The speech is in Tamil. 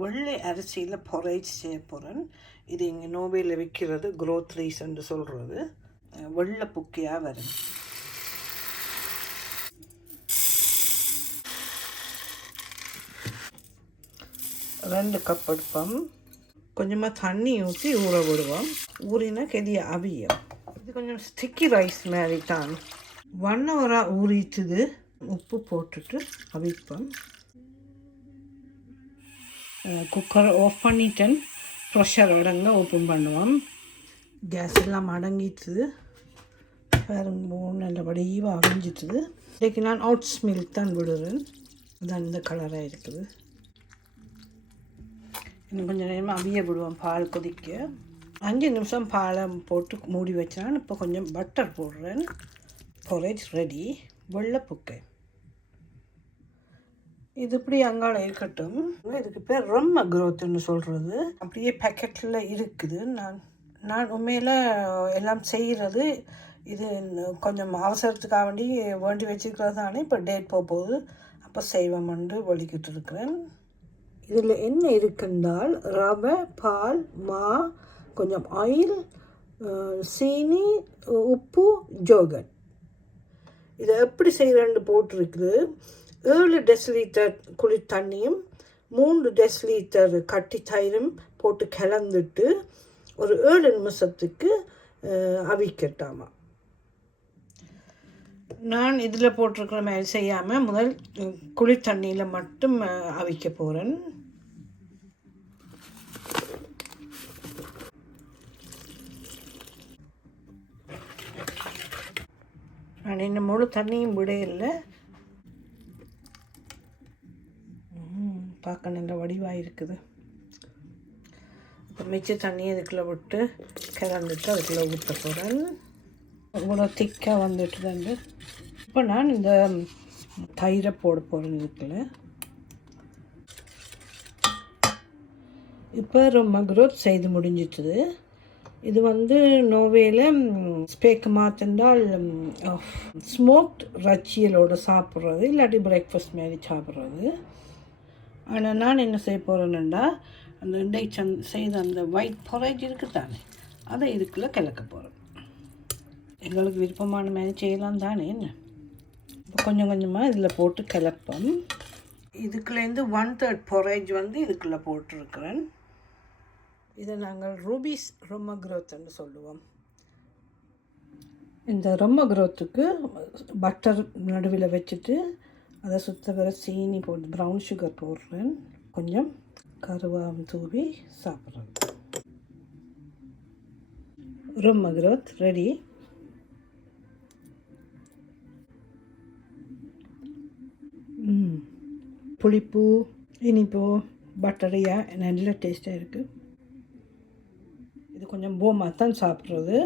வெள்ளை அரிசியில் பொரைச்சி செய்ய போகிறேன். இது இங்கே நோவேயில் விற்கிறது, க்ரோத் ரைஸ் என்று சொல்கிறது. வெள்ளை புக்கையாக வரும். ரெண்டு கப் எடுப்போம். கொஞ்சமாக தண்ணி ஊற்றி ஊற விடுவோம். ஊறினா கெதிய அவியும். இது கொஞ்சம் ஸ்டிக்கி ரைஸ் மாதிரி தான். 1 ஹவராக ஊறிச்சுது. உப்பு போட்டுட்டு அவிப்போம். குக்கரை ஆஃப் பண்ணிட்டேன். ப்ரெஷர் அடங்க ஓப்பன் பண்ணுவோம். கேஸ் எல்லாம் அடங்கிட்டுது. பாருங்க, நல்லபடியாக அவிஞ்சிட்டுது. இன்றைக்கு நான் ஓட்ஸ் மில்க் தான் விடுறேன். அதுதான் இந்த கலராக இருக்குது. இன்னும் கொஞ்சம் நேரமாக அவிய விடுவோம். பால் கொதிக்க 5 நிமிஷம் பாலை போட்டு மூடி வச்சான். இப்போ கொஞ்சம் பட்டர் போடுறேன். பொரேஜ் ரெடி. வெள்ளைப்புக்கை இது இப்படி அங்கால இருக்கட்டும். இதுக்கு பேர் ரொம்ப க்ரோத்துன்னு சொல்கிறது. அப்படியே பேக்கெட்டில் இருக்குது. நான் உண்மையில் எல்லாம் செய்கிறது இது கொஞ்சம் அவசரத்துக்காக வேண்டி வச்சுக்கிறது தானே. இப்போ டேட் போகுது, அப்போ செய்வோம்னு வலிக்கிட்டு இருக்கிறேன். இதில் என்ன இருக்குன்றால் ரவை, பால், மா, கொஞ்சம் ஆயில், சீனி, உப்பு, ஜோகட். இதை எப்படி செய்கிறேன்னு போட்டிருக்குது. 7 டெசிலிட்டர் குளி தண்ணியும் 3 டெசிலிட்டர் கட்டி தயிரும் போட்டு கலந்துட்டு ஒரு 7 நிமிஷத்துக்கு அவிக்கட்டாமா. நான் இதில் போட்டிருக்கிற மாதிரி செய்யாமல் முதல் குளி தண்ணியில் மட்டும் அவிக்க போகிறேன். நான் இன்னும் முழு தண்ணியும் விட இல்லை. பார்க்க நல்ல வடிவாக இருக்குது. இப்போ மிச்ச தண்ணியை இதுக்குள்ளே விட்டு கிளந்துட்டு அதுக்குள்ளே ஊற்ற போகிறேன். இவ்வளோ திக்காக வந்துட்டு தாங்க. இப்போ நான் இந்த தயிரை போட போகிறேன் இதுக்குள்ளே. இப்போ ரொம்ப க்ரோத் செய்து முடிஞ்சிட்டுது. இது நோவேல ஸ்பேக்கு மாற்றிருந்தால் ஸ்மோக்ட் ரச்சியலோடு சாப்பிட்றது, இல்லாட்டி பிரேக்ஃபாஸ்ட் மாரி சாப்பிட்றது. ஆனால் நான் என்ன செய்ய போகிறேன்னுண்டா, அந்த இன்றைக்கு செய்த அந்த ஒயிட் பொரேஜ் இருக்குது தானே, அதை இதுக்குள்ளே கலக்க போகிறேன். எங்களுக்கு விருப்பமான மாதிரி செய்யலாம் தானே. என்ன இப்போ கொஞ்சம் கொஞ்சமாக இதில் போட்டு கலப்போம். இதுக்குள்ளேருந்து 1/3 பொரேஜ் இதுக்குள்ளே போட்டிருக்கிறேன். இதை நாங்கள் ரூபீஸ் ரொம்ப க்ரோத்துன்னு சொல்லுவோம். இந்த ரொம்ப க்ரோத்துக்கு பட்டர் நடுவில் வச்சுட்டு அதை சுத்த வர சீனி போட்டு ப்ரௌன் சுகர் போடுறேன். கொஞ்சம் கருவாம் தூவி சாப்பிட்றேன். ரொம்ப க்ரோத் ரெடி. புளிப்பு, இனிப்பு, பட்டரியாக நல்ல டேஸ்ட்டாக இருக்குது. இது கொஞ்சம் போமாக தான் சாப்பிட்றது.